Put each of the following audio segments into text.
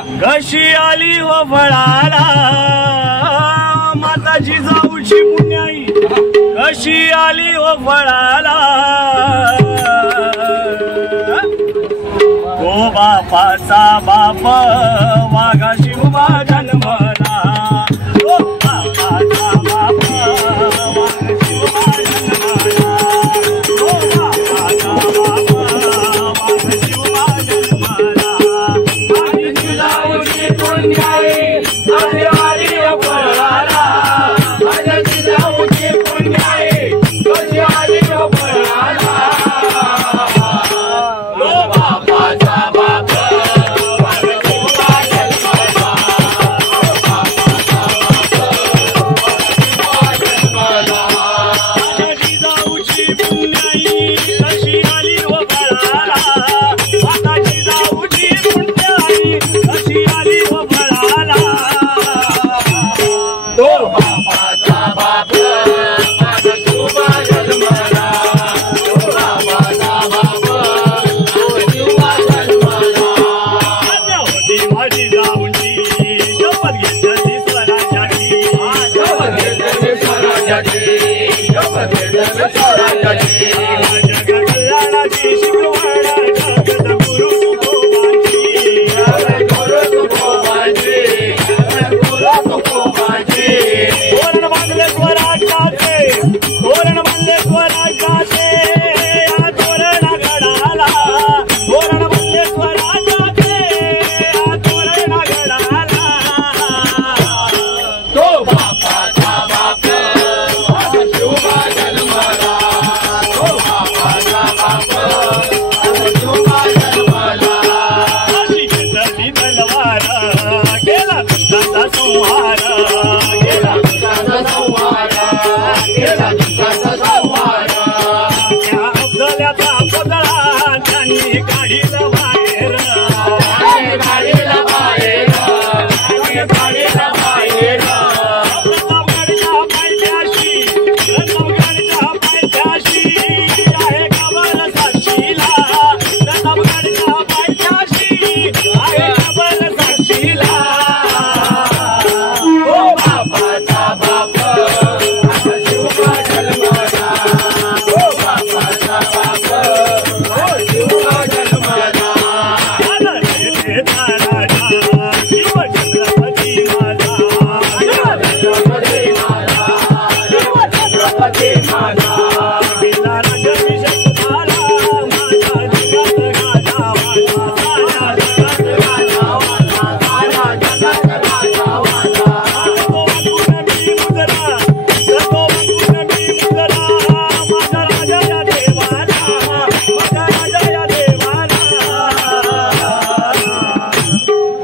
कशी आली हो फळाला माता जिजाऊची पुण्याई कशी आली हो फळाला तो बापाचा बाप वाघाशी उभा जन्मला तो बापाचा बाप वाघाशी उभा जन्मला तो बापाचा बाप वाघाशी उभा जन्मला आणि जिजाऊची पुण्याई आली आली फळाला माझ्या जिजाऊची पुण्याई कशी आली हो फळाला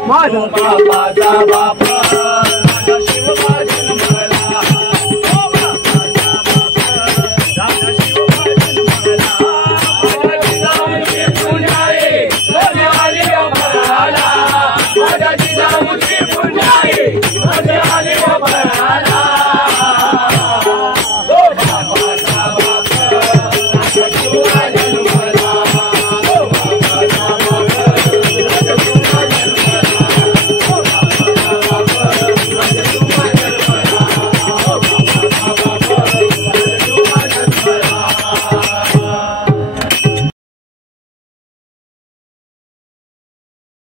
माझा बापाचा बाप